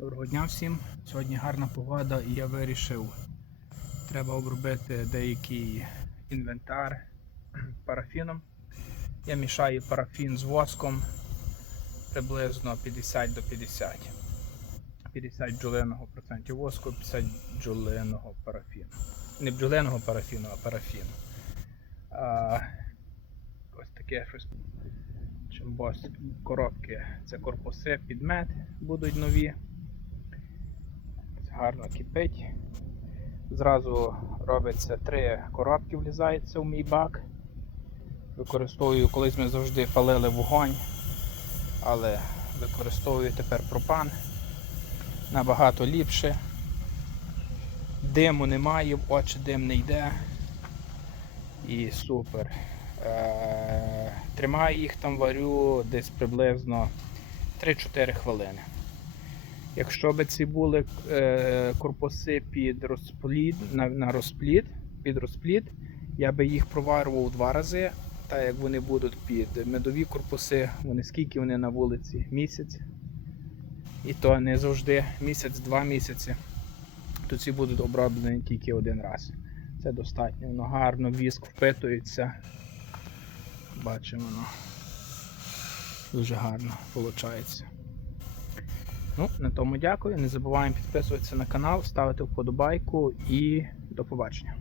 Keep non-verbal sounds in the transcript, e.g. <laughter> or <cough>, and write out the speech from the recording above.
Доброго дня всім. Сьогодні гарна погода і я вирішив, треба обробити деякий інвентар <clears throat> парафіном. Я мішаю парафін з воском приблизно 50 до 50. 50 бджолиного процентів воску, 50 бджолиного парафіну. Не бджолиного парафіну, а парафіну. А, ось таке щось. Чимбос коробки це корпуси під мед будуть нові. Гарно кипить. Зразу робиться три коробки, влізається в мій бак. Використовую, колись ми завжди палили вогонь, але використовую тепер пропан. Набагато ліпше. Диму немає, в очі дим не йде. І супер. Е, Тримаю їх там, варю десь приблизно 3-4 хвилини. Якщо б ці були е, корпуси під розплід, на, на розплід, під розплід, я би їх проварював два рази, так як вони будуть під медові корпуси, вони скільки вони на вулиці? Місяць. І то не завжди місяць-два місяці. То ці будуть оброблені тільки один раз. Це достатньо. Воно гарно, віск впитується. Бачимо, воно дуже гарно виходить. Ну, на тому дякую. Не забуваємо підписуватися на канал, ставити вподобайку і до побачення.